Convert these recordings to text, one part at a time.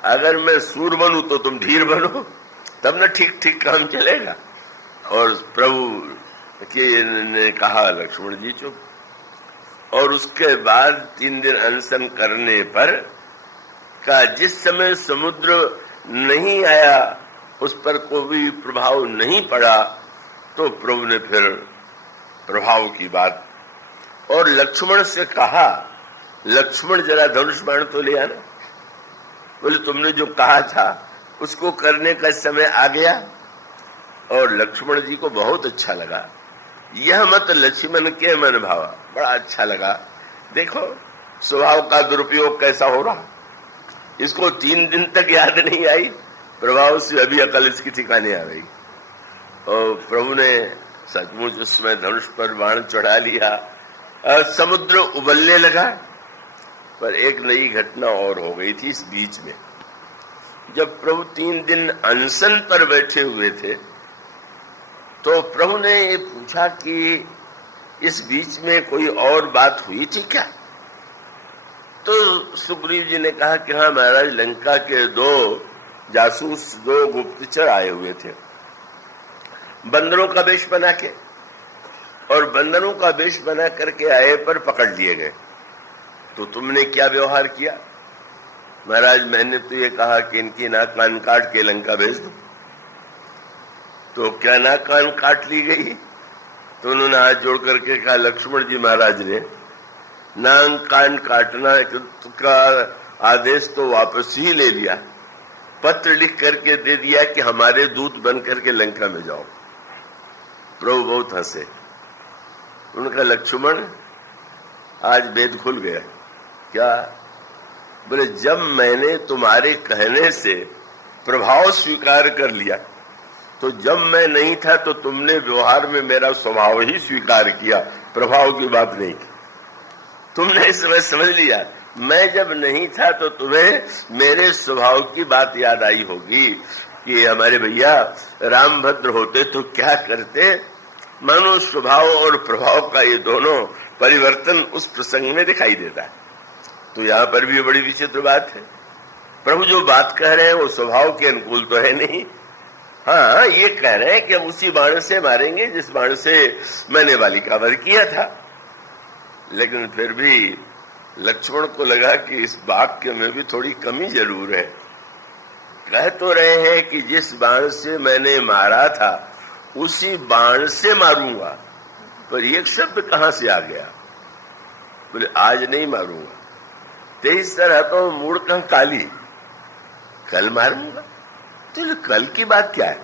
अगर मैं सूर बनूं तो तुम धीर बनो, तब ना ठीक ठीक काम चलेगा। और प्रभु के ने कहा लक्ष्मण जी चुप। और उसके बाद 3 दिन अनशन करने पर का जिस समय समुद्र नहीं आया, उस पर कोई प्रभाव नहीं पड़ा, तो प्रभु ने फिर प्रभाव की बात और लक्ष्मण से कहा, लक्ष्मण जरा धनुष बाण तो ले आना। बोले तुमने जो कहा था उसको करने का समय आ गया। और लक्ष्मण जी को बहुत अच्छा लगा यह मत लक्ष्मण के मन भावा, बड़ा अच्छा लगा। देखो स्वभाव का दुरुपयोग कैसा हो रहा। इसको 3 दिन तक याद नहीं आई, प्रभाव से अभी अकल इसकी ठिकाने आ गई। और प्रभु ने सचमुच उसमें धनुष पर बाण चढ़ा लिया। समुद्र उबलने लगा। पर एक नई घटना और हो गई थी इस बीच में। जब प्रभु 3 दिन अनशन पर बैठे हुए थे, तो प्रभु ने ये पूछा कि इस बीच में कोई और बात हुई थी क्या? तो सुग्रीव जी ने कहा कि हाँ महाराज, लंका के 2 जासूस, 2 गुप्तचर आए हुए थे बंदरों का वेश बना के, और बंदरों का वेश बना करके आए पर पकड़ लिए गए। तो तुमने क्या व्यवहार किया? महाराज मैंने तो ये कहा कि इनकी नाक कान काट के लंका भेज दो। तो क्या नाक कान काट ली गई? तो उन्होंने हाथ जोड़ करके कहा, लक्ष्मण जी महाराज ने नाक कान काटना का आदेश तो वापस ही ले लिया, पत्र लिख करके दे दिया कि हमारे दूत बन करके लंका में जाओ। प्रभु बहुत हंसे। उनका लक्ष्मण आज वेद खुल गया। क्या? बोले जब मैंने तुम्हारे कहने से प्रभाव स्वीकार कर लिया, तो जब मैं नहीं था तो तुमने व्यवहार में मेरा स्वभाव ही स्वीकार किया, प्रभाव की बात नहीं की। तुमने इस समय समझ लिया, मैं जब नहीं था तो तुम्हें मेरे स्वभाव की बात याद आई होगी कि हमारे भैया रामभद्र होते तो क्या करते। मानो स्वभाव और प्रभाव का ये दोनों परिवर्तन उस प्रसंग में दिखाई देता है। तो यहाँ पर भी बड़ी विचित्र बात है। प्रभु जो बात कह रहे हैं वो स्वभाव के अनुकूल तो है नहीं। हाँ, ये कह रहे हैं कि हम उसी बाण से मारेंगे जिस बाण से मैंने बालिका वध किया था। लेकिन फिर भी लक्ष्मण को लगा कि इस वाक्य में भी थोड़ी कमी जरूर है। कह तो रहे हैं कि जिस बाण से मैंने मारा था उसी बाण से मारूंगा, पर एक शब्द कहां से आ गया? बोले आज नहीं मारूंगा, 23 तरह तो मूड का काली, कल मारूंगा। तो कल की बात क्या है?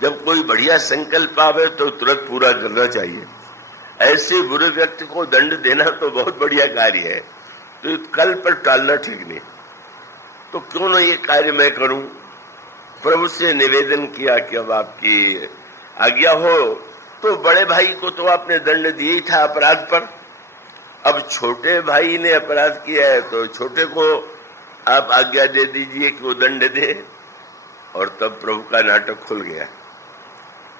जब कोई बढ़िया संकल्प आवे तो तुरंत पूरा करना चाहिए। ऐसे बुरे व्यक्ति को दंड देना तो बहुत बढ़िया कार्य है, तो कल पर टालना ठीक नहीं। तो क्यों ना ये कार्य मैं करूं? प्रभु से निवेदन किया कि अब आपकी आज्ञा हो। तो बड़े भाई को तो आपने दंड दिया ही था अपराध पर, अब छोटे भाई ने अपराध किया है तो छोटे को आप आज्ञा दे दीजिए कि वो दंड दे। और तब प्रभु का नाटक खुल गया।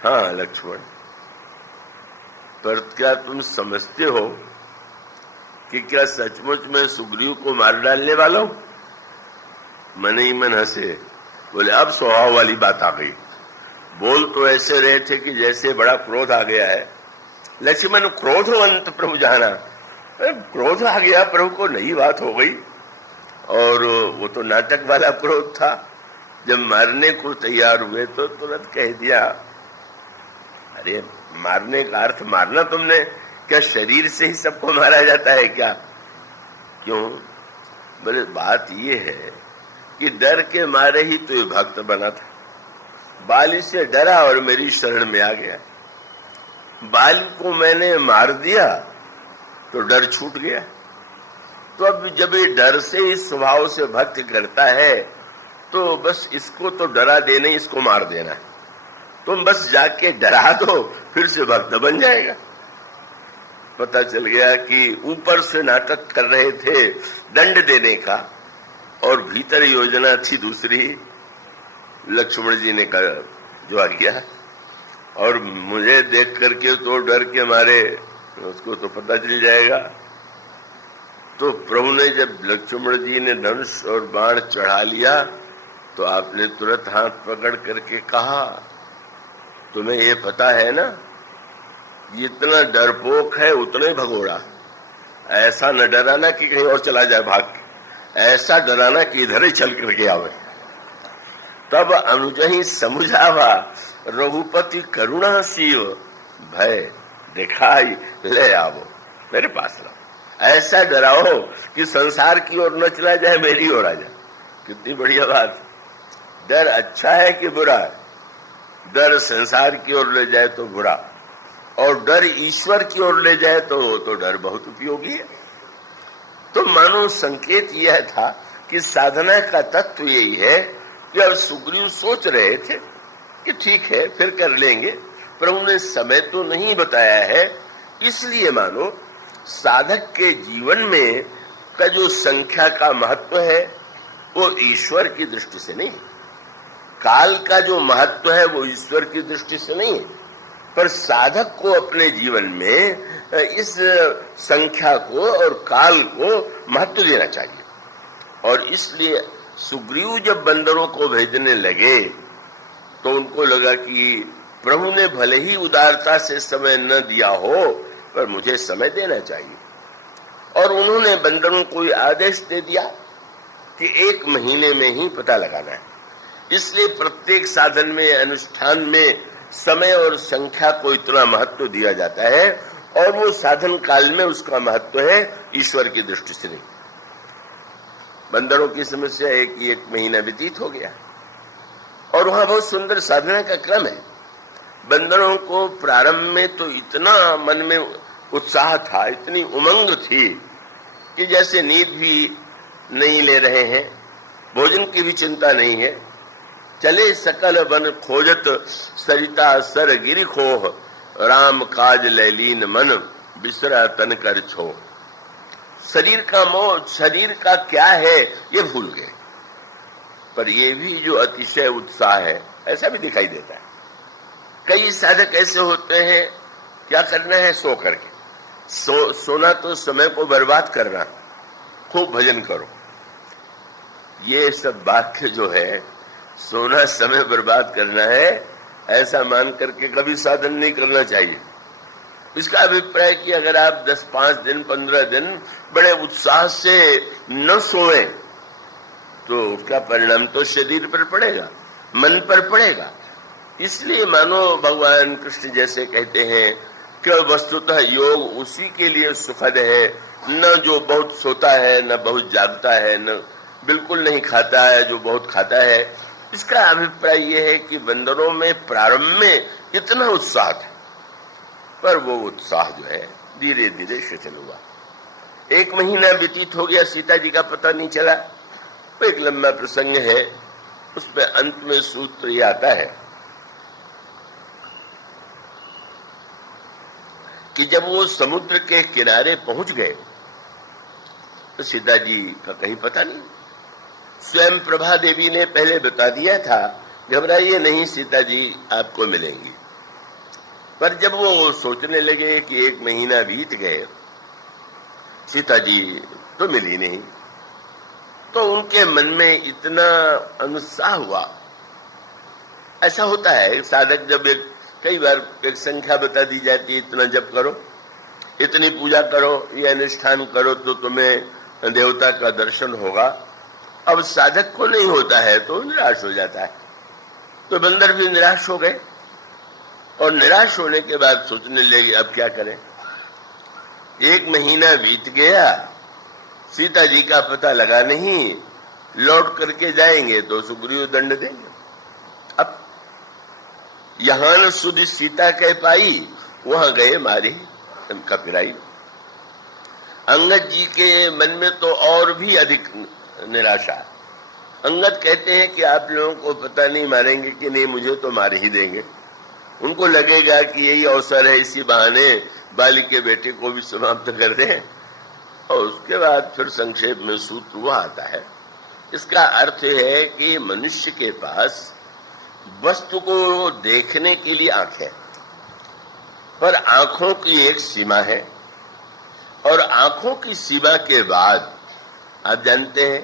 हाँ लक्ष्मण, पर क्या तुम समझते हो कि क्या सचमुच में सुग्रीव को मार डालने वाला हूं? मन ही मन हंसे। बोले अब स्वभाव वाली बात आ गई। बोल तो ऐसे रहे थे कि जैसे बड़ा क्रोध आ गया है। लक्ष्मण क्रोधवंत प्रभु जाना, क्रोध आ गया प्रभु को, नई बात हो गई। और वो तो नाटक वाला क्रोध था। जब मारने को तैयार हुए तो तुरंत कह दिया, अरे मारने का अर्थ मारना तुमने क्या शरीर से ही सबको मारा जाता है क्या? क्यों? बोले बात ये है कि डर के मारे ही तो ये भक्त बना था। बाली से डरा और मेरी शरण में आ गया। बाली को मैंने मार दिया तो डर छूट गया। तो अब जब ये डर से ही स्वभाव से भक्त करता है तो बस इसको तो डरा देना, इसको मार देना है। तुम बस जाके डरा दो, फिर से भक्त बन जाएगा। पता चल गया कि ऊपर से नाटक कर रहे थे दंड देने का और भीतर योजना थी दूसरी। लक्ष्मण जी ने कहा जो आ गया, और मुझे देख करके तो डर के मारे उसको तो पता चल जाएगा। तो प्रभु ने जब लक्ष्मण जी ने धनुष और बाण चढ़ा लिया तो आपने तुरंत हाथ पकड़ करके कहा, तुम्हें ये पता है ना, जितना डरपोक है उतना ही भगोड़ा। ऐसा न डराना कि कहीं और चला जाए भाग के, ऐसा डराना कि इधर ही चल करके आवे। तब अनुजहि समुझावा रघुपति करुणा शिव भय दिखाई ले आवो, मेरे पास रहो। ऐसा डराओ कि संसार की ओर न चला जाए, मेरी ओर आ जाए। कितनी बढ़िया बात। डर अच्छा है कि बुरा है? डर संसार की ओर ले जाए तो बुरा, और डर ईश्वर की ओर ले जाए तो डर बहुत उपयोगी है। तो मानो संकेत यह था कि साधना का तत्व यही है कि अब सुग्रीव सोच रहे थे कि ठीक है फिर कर लेंगे, पर उन्होंने समय तो नहीं बताया है। इसलिए मानो साधक के जीवन में का जो संख्या का महत्व है वो ईश्वर की दृष्टि से नहीं, काल का जो महत्व है वो ईश्वर की दृष्टि से नहीं है, पर साधक को अपने जीवन में इस संख्या को और काल को महत्व देना चाहिए। और इसलिए सुग्रीव जब बंदरों को भेजने लगे तो उनको लगा कि प्रभु ने भले ही उदारता से समय न दिया हो, पर मुझे समय देना चाहिए। और उन्होंने बंदरों को आदेश दे दिया कि 1 महीने में ही पता लगाना है। इसलिए प्रत्येक साधन में, अनुष्ठान में समय और संख्या को इतना महत्व दिया जाता है, और वो साधन काल में उसका महत्व है, ईश्वर की दृष्टि से नहीं। बंदरों की समस्या है कि 1 महीना व्यतीत हो गया, और वहां बहुत सुंदर साधना का क्रम है। बंदरों को प्रारंभ में तो इतना मन में उत्साह था, इतनी उमंग थी कि जैसे नींद भी नहीं ले रहे हैं, भोजन की भी चिंता नहीं है। चले सकल बन खोजत सरिता सर गिरि खोह, राम काज लैलीन मन बिसरा तन कर छो। शरीर का मोह, शरीर का क्या है ये भूल गए, पर ये भी जो अतिशय उत्साह है ऐसा भी दिखाई देता है। कई साधक ऐसे होते हैं, क्या करना है सो करके, सोना तो समय को बर्बाद करना, खूब भजन करो। ये सब वाक्य जो है, सोना समय बर्बाद करना है, ऐसा मान करके कभी साधन नहीं करना चाहिए। इसका अभिप्राय कि अगर आप 10-5 दिन 15 दिन बड़े उत्साह से न सोएं तो उसका परिणाम तो शरीर पर पड़ेगा, मन पर पड़ेगा। इसलिए मानो भगवान कृष्ण जैसे कहते हैं कि वस्तुतः योग उसी के लिए सुखद है, न जो बहुत सोता है, न बहुत जागता है, न बिल्कुल नहीं खाता है जो बहुत खाता है। इसका अभिप्राय यह है कि बंदरों में प्रारंभ में इतना उत्साह था, पर वो उत्साह जो है धीरे धीरे शिथिल हुआ। 1 महीना व्यतीत हो गया, सीता जी का पता नहीं चला। वो एक लंबा प्रसंग है, उसमें अंत में सूत्र ये आता है कि जब वो समुद्र के किनारे पहुंच गए तो सीता जी का कहीं पता नहीं। स्वयं प्रभा देवी ने पहले बता दिया था, घबराइए नहीं सीता जी आपको मिलेंगी। पर जब वो सोचने लगे कि 1 महीना बीत गए, सीता जी तो मिली नहीं, तो उनके मन में इतना अनुत्साह हुआ। ऐसा होता है साधक जब कई बार एक संख्या बता दी जाती है, इतना जप करो, इतनी पूजा करो, ये अनुष्ठान करो तो तुम्हें देवता का दर्शन होगा। अब साधक को नहीं होता है तो निराश हो जाता है। तो बंदर भी निराश हो गए, और निराश होने के बाद सोचने लगे अब क्या करें। 1 महीना बीत गया, सीता जी का पता लगा नहीं, लौट करके जाएंगे तो सुग्रीव दंड देंगे। अब यहां न सुध सीता कह पाई, वहां गए मारे कपिराई। अंगद जी के मन में तो और भी अधिक निराशा। अंगद कहते हैं कि आप लोगों को पता नहीं मारेंगे कि नहीं, मुझे तो मार ही देंगे। उनको लगेगा कि यही अवसर है, इसी बहाने बाली के बेटे को भी समाप्त कर दें। और उसके बाद फिर संक्षेप में सूत्र वह आता है। इसका अर्थ है कि मनुष्य के पास वस्तु को देखने के लिए आंखें, पर आंखों की एक सीमा है, और आंखों की सीमा के बाद आप जानते हैं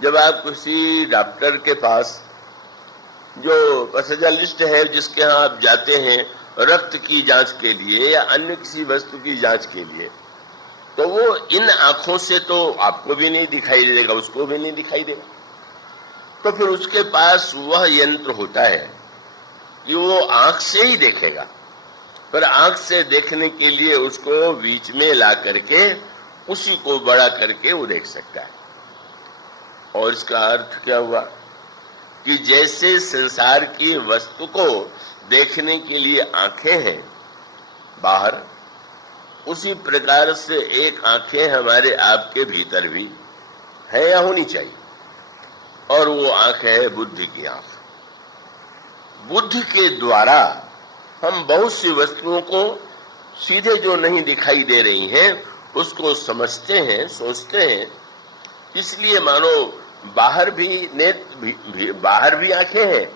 जब आप किसी डॉक्टर के पास, जो पैथोलॉजिस्ट है जिसके यहाँ आप जाते हैं रक्त की जांच के लिए या अन्य किसी वस्तु की जांच के लिए, तो वो इन आंखों से तो आपको भी नहीं दिखाई देगा, उसको भी नहीं दिखाई देगा। तो फिर उसके पास वह यंत्र होता है कि वो आंख से ही देखेगा, पर आंख से देखने के लिए उसको बीच में ला करके उसी को बड़ा करके वो देख सकता है। और इसका अर्थ क्या हुआ कि जैसे संसार की वस्तु को देखने के लिए आंखें हैं बाहर, उसी प्रकार से एक आंखें हमारे आपके भीतर भी है या होनी चाहिए, और वो आंख है बुद्धि की आंख। बुद्धि के द्वारा हम बहुत सी वस्तुओं को सीधे जो नहीं दिखाई दे रही हैं उसको समझते हैं, सोचते हैं। इसलिए मानो बाहर भी नेत्र, बाहर भी आंखें हैं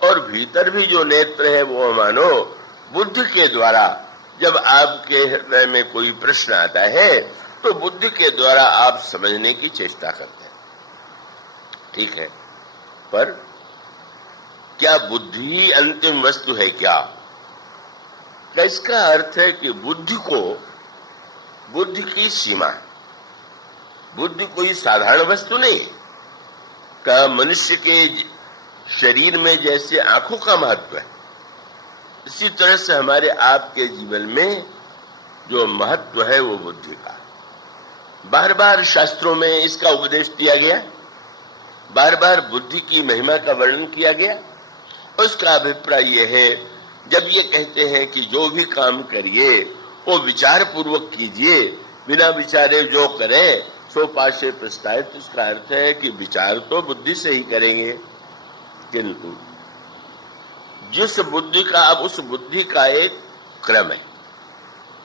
और भीतर भी जो नेत्र है वो मानो बुद्धि के द्वारा, जब आपके हृदय में कोई प्रश्न आता है तो बुद्धि के द्वारा आप समझने की चेष्टा करते हैं। ठीक है, पर क्या बुद्धि ही अंतिम वस्तु है क्या? इसका अर्थ है कि बुद्धि की सीमा है। बुद्धि कोई साधारण वस्तु नहीं है। का मनुष्य के शरीर में जैसे आंखों का महत्व है, इसी तरह से हमारे आपके जीवन में जो महत्व है वो बुद्धि का। बार बार शास्त्रों में इसका उपदेश दिया गया, बार बार बुद्धि की महिमा का वर्णन किया गया। उसका अभिप्राय यह है, जब ये कहते हैं कि जो भी काम करिए वो विचार पूर्वक कीजिए, बिना विचारे जो करें सो पाशे पछताए, तो इसका अर्थ है कि विचार तो बुद्धि से ही करेंगे, किंतु जिस बुद्धि का, अब उस बुद्धि का एक क्रम है,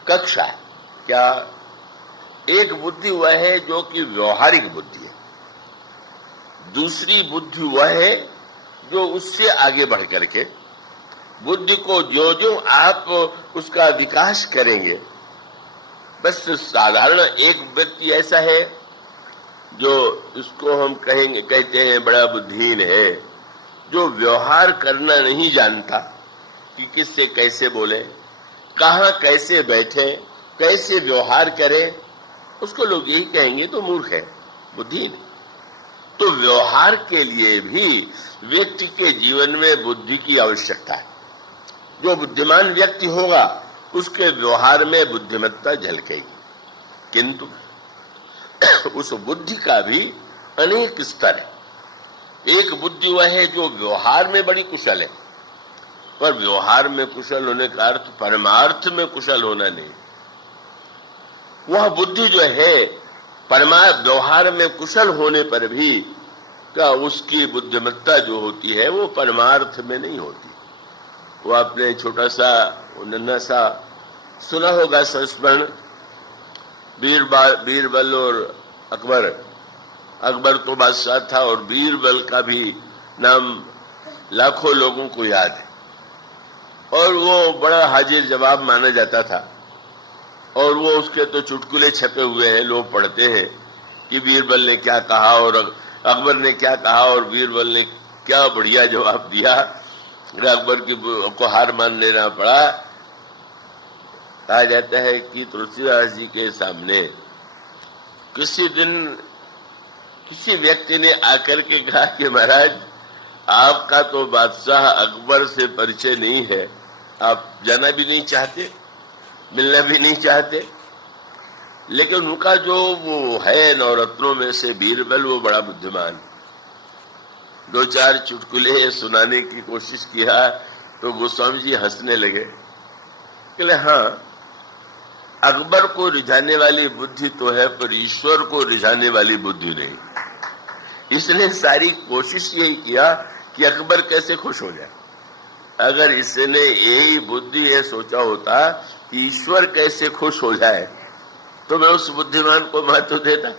कक्षा है। क्या? एक बुद्धि वह है जो कि व्यवहारिक बुद्धि है, दूसरी बुद्धि वह है जो उससे आगे बढ़ करके बुद्धि को जो जो आप उसका विकास करेंगे। बस साधारण एक व्यक्ति ऐसा है जो इसको हम कहते हैं बड़ा बुद्धिहीन है, जो व्यवहार करना नहीं जानता कि किससे कैसे बोले, कहाँ कैसे बैठे, कैसे व्यवहार करें, उसको लोग यही कहेंगे तो मूर्ख है, बुद्धिहीन। तो व्यवहार के लिए भी व्यक्ति के जीवन में बुद्धि की आवश्यकता है। जो बुद्धिमान व्यक्ति होगा उसके व्यवहार में बुद्धिमत्ता झलकेगी, किंतु उस बुद्धि का भी अनेक स्तर है। एक बुद्धि वह है जो व्यवहार में बड़ी कुशल है, पर व्यवहार में कुशल होने का अर्थ परमार्थ में कुशल होना नहीं। वह बुद्धि जो है व्यवहार में कुशल होने पर भी क्या उसकी बुद्धिमत्ता जो होती है वो परमार्थ में नहीं होती। वो आपने छोटा सा नन्हा सा सुना होगा संस्मरण, बीरबल और अकबर। अकबर तो बादशाह था और बीरबल का भी नाम लाखों लोगों को याद है, और वो बड़ा हाजिर जवाब माना जाता था। और वो उसके तो चुटकुले छपे हुए हैं, लोग पढ़ते हैं कि बीरबल ने क्या कहा और अकबर ने क्या कहा और बीरबल ने क्या बढ़िया जवाब दिया, अकबर को हार मान लेना पड़ा। कहा जाता है कि तुलसीदास जी के सामने किसी दिन किसी व्यक्ति ने आकर के कहा कि महाराज आपका तो बादशाह अकबर से परिचय नहीं है, आप जाना भी नहीं चाहते, मिलना भी नहीं चाहते, लेकिन उनका जो वो है नवरत्नों में से बीरबल, वो बड़ा बुद्धिमान। दो चार चुटकुले सुनाने की कोशिश किया तो गोस्वामी जी हंसने लगे। कहले हाँ, अकबर को रिझाने वाली बुद्धि तो है, पर ईश्वर को रिझाने वाली बुद्धि नहीं। इसने सारी कोशिश यही किया कि अकबर कैसे खुश हो जाए। अगर इसने यही बुद्धि ये सोचा होता कि ईश्वर कैसे खुश हो जाए तो मैं उस बुद्धिमान को महत्व देता।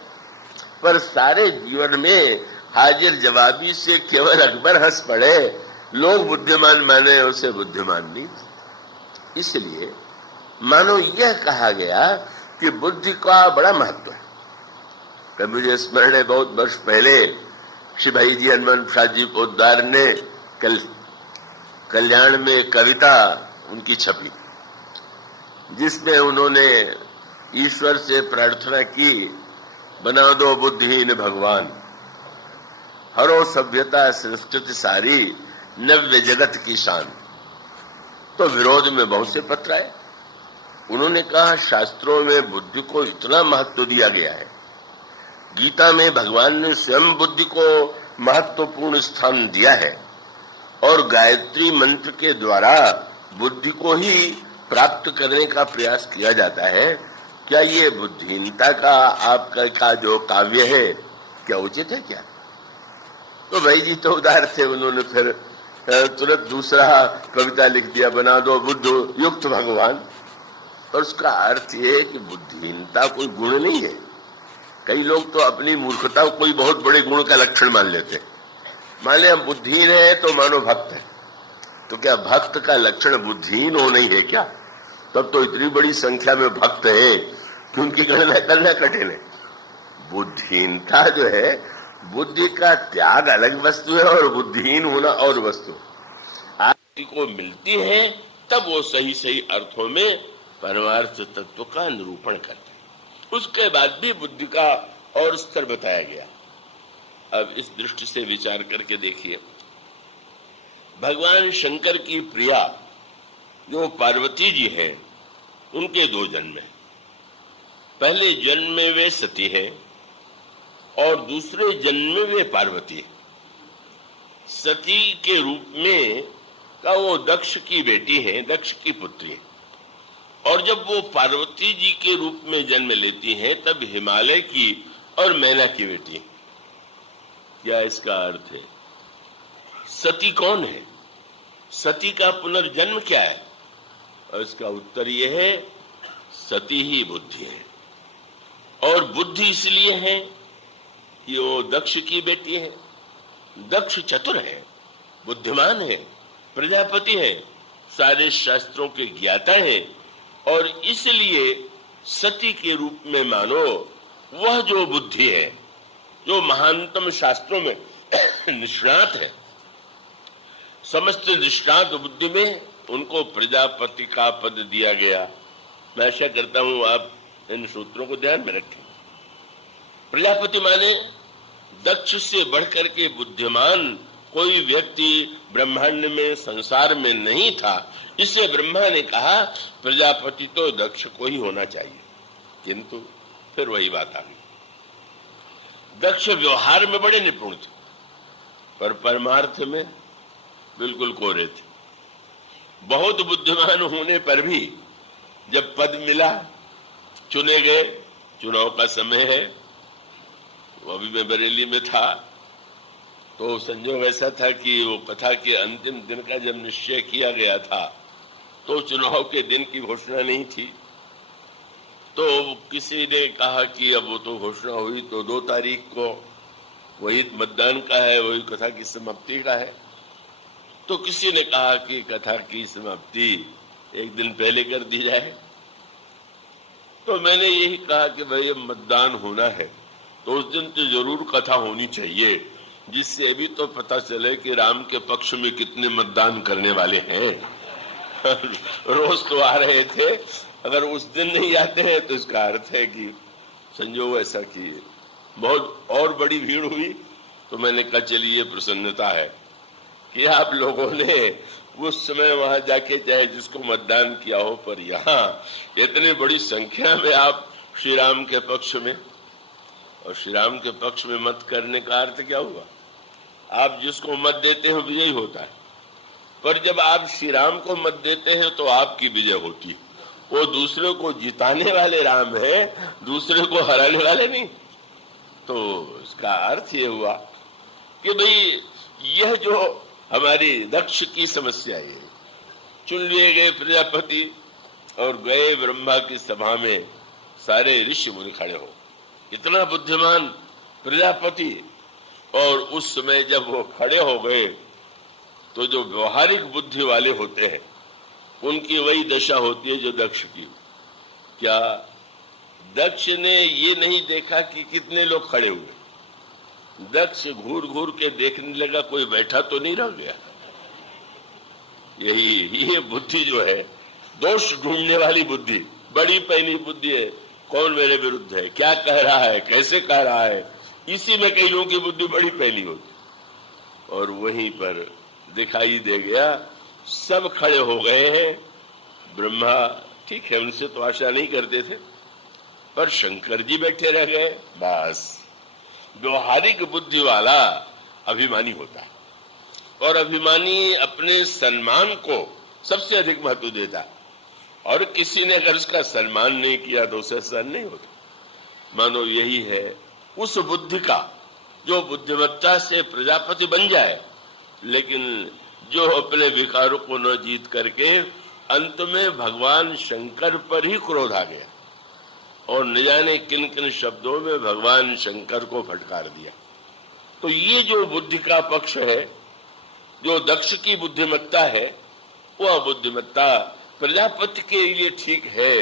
पर सारे जीवन में हाजिर जवाबी से केवल अकबर हंस पड़े, लोग बुद्धिमान माने, उसे बुद्धिमान नहीं। इसलिए मानो यह कहा गया कि बुद्धि का बड़ा महत्व है। मुझे स्मरण है बहुत वर्ष पहले श्री भाई जी हनुमान प्रसाद जी पोद्दार ने कल्याण में कविता उनकी छपी, जिसमें उन्होंने ईश्वर से प्रार्थना की, बना दो बुद्धिहीन भगवान, हरो सभ्यता संस्कृति सारी, नव्य जगत की शान। तो विरोध में बहुत से पत्र आए। उन्होंने कहा शास्त्रों में बुद्धि को इतना महत्व दिया गया है, गीता में भगवान ने स्वयं बुद्धि को महत्वपूर्ण स्थान दिया है और गायत्री मंत्र के द्वारा बुद्धि को ही प्राप्त करने का प्रयास किया जाता है। क्या ये बुद्धिहीनता का आपका जो काव्य है क्या उचित है क्या? तो भाई जी तो उदार थे, उन्होंने फिर तुरंत दूसरा कविता लिख दिया, बना दो बुद्ध युक्त भगवान। और उसका अर्थ ये है कि बुद्धिहीनता कोई गुण नहीं है। कई लोग तो अपनी मूर्खता को कोई बहुत बड़े गुण का लक्षण मान लेते हैं। मान ले हम बुद्धिहीन है तो मानो भक्त है, तो क्या भक्त का लक्षण बुद्धिहीन हो नहीं है क्या? तब तो इतनी बड़ी संख्या में भक्त है कि उनकी गणना करना कठिन है। बुद्धिहीनता जो है, बुद्धि का त्याग अलग वस्तु है और बुद्धिहीन होना और वस्तु। आपको मिलती है तब वो सही सही अर्थों में परमार्थ तत्व का निरूपण करते हैं। उसके बाद भी बुद्धि का और स्तर बताया गया। अब इस दृष्टि से विचार करके देखिए, भगवान शंकर की प्रिया जो पार्वती जी हैं, उनके दो जन्म हैं। पहले जन्म में वे सती हैं और दूसरे जन्म में वे पार्वती है। सती के रूप में का वो दक्ष की बेटी है, दक्ष की पुत्री है। और जब वो पार्वती जी के रूप में जन्म लेती हैं तब हिमालय की और मैना की बेटी है। क्या इसका अर्थ है? सती कौन है? सती का पुनर्जन्म क्या है? और इसका उत्तर यह है, सती ही बुद्धि है। और बुद्धि इसलिए है कि वो दक्ष की बेटी है। दक्ष चतुर है, बुद्धिमान है, प्रजापति है, सारे शास्त्रों के ज्ञाता है और इसलिए सती के रूप में मानो वह जो बुद्धि है, जो महानतम शास्त्रों में निष्णात है, समस्त निष्णात बुद्धि में उनको प्रजापति का पद दिया गया। मैं आशा करता हूं आप इन सूत्रों को ध्यान में रखें। प्रजापति माने दक्ष से बढ़कर के बुद्धिमान कोई व्यक्ति ब्रह्मांड में संसार में नहीं था। इससे ब्रह्मा ने कहा प्रजापति तो दक्ष को ही होना चाहिए। किंतु फिर वही बात आ गई, दक्ष व्यवहार में बड़े निपुण थे पर परमार्थ में बिल्कुल कोरे थे। बहुत बुद्धिमान होने पर भी जब पद मिला, चुने गए, चुनाव का समय है, वो अभी मैं बरेली में था, तो संजोग ऐसा था कि वो कथा के अंतिम दिन का जब निश्चय किया गया था तो चुनाव के दिन की घोषणा नहीं थी। तो किसी ने कहा कि अब वो तो घोषणा हुई तो 2 तारीख को वही मतदान का है, वही कथा की समाप्ति का है। तो किसी ने कहा कि कथा की समाप्ति एक दिन पहले कर दी जाए। तो मैंने यही कहा कि भाई अब मतदान होना है तो उस दिन तो जरूर कथा होनी चाहिए, जिससे भी तो पता चले कि राम के पक्ष में कितने मतदान करने वाले हैं। रोज तो आ रहे थे, अगर उस दिन नहीं आते हैं तो इसका अर्थ है कि संजोग ऐसा कि बहुत और बड़ी भीड़ हुई। तो मैंने कहा चलिए प्रसन्नता है कि आप लोगों ने उस समय वहां जाके चाहे जिसको मतदान किया हो, पर यहाँ इतनी बड़ी संख्या में आप श्री राम के पक्ष में, और श्री राम के पक्ष में मत करने का अर्थ क्या हुआ? आप जिसको मत देते हैं विजयी होता है, पर जब आप श्री राम को मत देते हैं तो आपकी विजय होती है। वो दूसरे को जिताने वाले राम है, दूसरे को हराने वाले नहीं। तो इसका अर्थ ये हुआ कि भाई यह जो हमारी दक्ष की समस्या है, चुन लिए गए प्रजापति और गए ब्रह्मा की सभा में सारे ऋषि मुनि खड़े हो, इतना बुद्धिमान प्रजापति, और उस समय जब वो खड़े हो गए तो जो व्यवहारिक बुद्धि वाले होते हैं उनकी वही दशा होती है जो दक्ष की। क्या दक्ष ने ये नहीं देखा कि कितने लोग खड़े हुए, दक्ष घूर घूर के देखने लगा कोई बैठा तो नहीं रह गया। ये बुद्धि जो है, दोष ढूंढने वाली बुद्धि, बड़ी पहली बुद्धि है। कौन मेरे विरुद्ध है, क्या कह रहा है, कैसे कह रहा है, इसी में कई लोगों की बुद्धि बड़ी पहली होती। और वहीं पर दिखाई दे गया, सब खड़े हो गए हैं। ब्रह्मा ठीक है, उनसे तो आशा नहीं करते थे, पर शंकर जी बैठे रह गए। बस व्यवहारिक बुद्धि वाला अभिमानी होता है, और अभिमानी अपने सम्मान को सबसे अधिक महत्व देता है, और किसी ने अगर उसका सम्मान नहीं किया तो उसे सहन नहीं होता। मानो यही है उस बुद्धि का जो बुद्धिमत्ता से प्रजापति बन जाए, लेकिन जो अपने विकारों को न जीत करके अंत में भगवान शंकर पर ही क्रोध आ गया, और न जाने किन किन शब्दों में भगवान शंकर को फटकार दिया। तो ये जो बुद्धि का पक्ष है, जो दक्ष की बुद्धिमत्ता है, वह बुद्धिमत्ता प्रजापति के लिए ठीक है,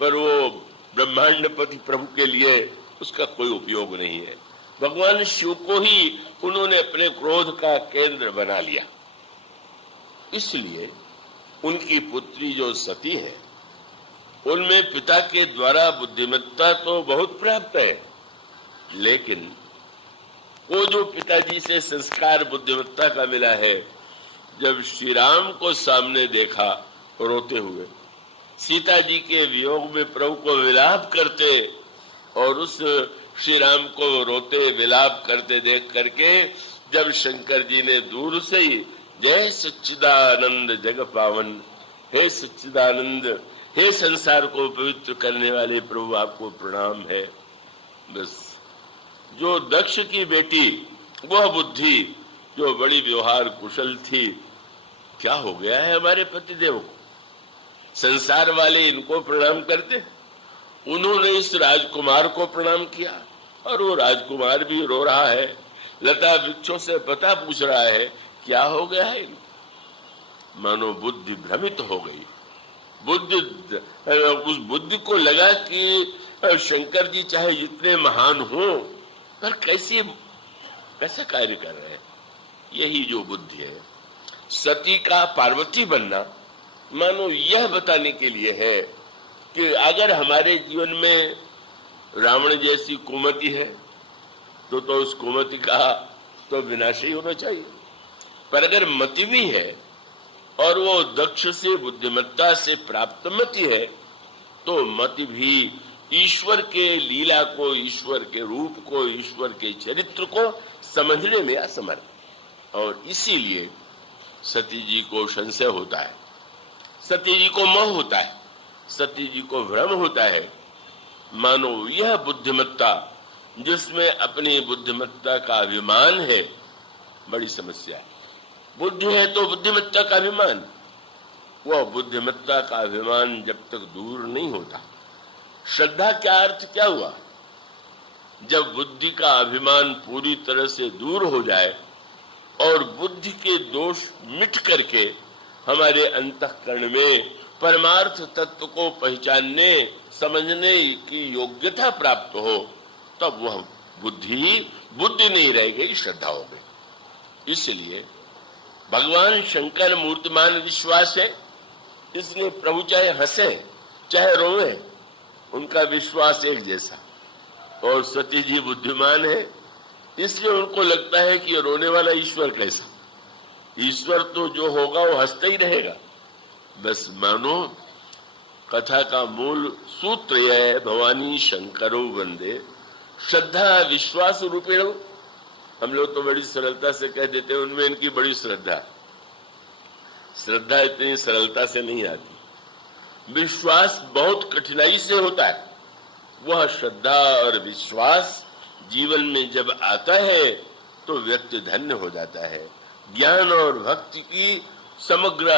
पर वो ब्रह्मांडपति प्रभु के लिए उसका कोई उपयोग नहीं है। भगवान शिव को ही उन्होंने अपने क्रोध का केंद्र बना लिया। इसलिए उनकी पुत्री जो सती है, उनमें पिता के द्वारा बुद्धिमत्ता तो बहुत प्राप्त है, लेकिन वो जो पिताजी से संस्कार बुद्धिमत्ता का मिला है, जब श्री राम को सामने देखा रोते हुए, सीता जी के वियोग में प्रभु को विलाप करते, और उस श्री राम को रोते विलाप करते देख करके जब शंकर जी ने दूर से ही जय सच्चिदानंद जग पावन, हे सच्चिदानंद, हे संसार को पवित्र करने वाले प्रभु आपको प्रणाम है। बस जो दक्ष की बेटी, वह बुद्धि जो बड़ी व्यवहार कुशल थी, क्या हो गया है हमारे पतिदेव को, संसार वाले इनको प्रणाम करते, उन्होंने इस राजकुमार को प्रणाम किया, और वो राजकुमार भी रो रहा है, लता वृक्षों से पता पूछ रहा है क्या हो गया है। मानो बुद्धि भ्रमित हो गई। उस बुद्धि को लगा कि शंकर जी चाहे जितने महान हो, पर कैसा कार्य कर रहे हैं। यही जो बुद्धि है, सती का पार्वती बनना मानो यह बताने के लिए है कि अगर हमारे जीवन में रावण जैसी कुमति है तो उस कुमति का तो विनाश ही होना चाहिए, पर अगर मति भी है और वो दक्ष से बुद्धिमत्ता से प्राप्त मति है, तो मति भी ईश्वर के लीला को, ईश्वर के रूप को, ईश्वर के चरित्र को समझने में असमर्थ। और इसीलिए सती जी को संशय होता है, सती जी को मोह होता है, सती जी को भ्रम होता है। मानो यह बुद्धिमत्ता जिसमें अपनी बुद्धिमत्ता का अभिमान है, बड़ी समस्या है। बुद्धि है तो बुद्धिमत्ता का अभिमान, वह बुद्धिमत्ता का अभिमान जब तक दूर नहीं होता। श्रद्धा क्या अर्थ क्या हुआ? जब बुद्धि का अभिमान पूरी तरह से दूर हो जाए और बुद्धि के दोष मिट करके हमारे अंतःकरण में परमार्थ तत्व को पहचानने समझने की योग्यता प्राप्त हो, तब वह बुद्धि नहीं रह गई, श्रद्धा हो गई। इसलिए भगवान शंकर मूर्तिमान विश्वास है, इसलिए प्रभु चाहे हंसे चाहे रोए, उनका विश्वास एक जैसा। और सती जी बुद्धिमान है, इसलिए उनको लगता है कि रोने वाला ईश्वर कैसा, ईश्वर तो जो होगा वो हंसता ही रहेगा। बस मानो कथा का मूल सूत्र यह है, भवानी शंकरो वंदे श्रद्धा विश्वास रूपेण। हम लोग तो बड़ी सरलता से कह देते हैं उनमें इनकी बड़ी श्रद्धा। श्रद्धा इतनी सरलता से नहीं आती, विश्वास बहुत कठिनाई से होता है। वह श्रद्धा और विश्वास जीवन में जब आता है तो व्यक्ति धन्य हो जाता है। ज्ञान और भक्ति की समग्र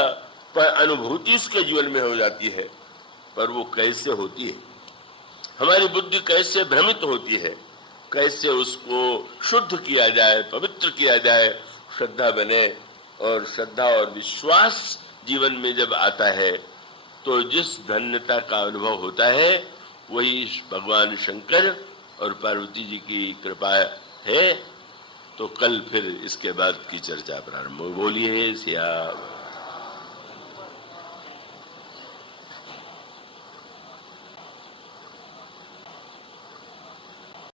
अनुभूति उसके जीवन में हो जाती है। पर वो कैसे होती है, हमारी बुद्धि कैसे भ्रमित होती है, कैसे उसको शुद्ध किया जाए, पवित्र किया जाए, श्रद्धा बने। और श्रद्धा और विश्वास जीवन में जब आता है तो जिस धन्यता का अनुभव होता है वही भगवान शंकर और पार्वती जी की कृपा है। तो कल फिर इसके बाद की चर्चा प्रारंभ हो। बोलिए सिया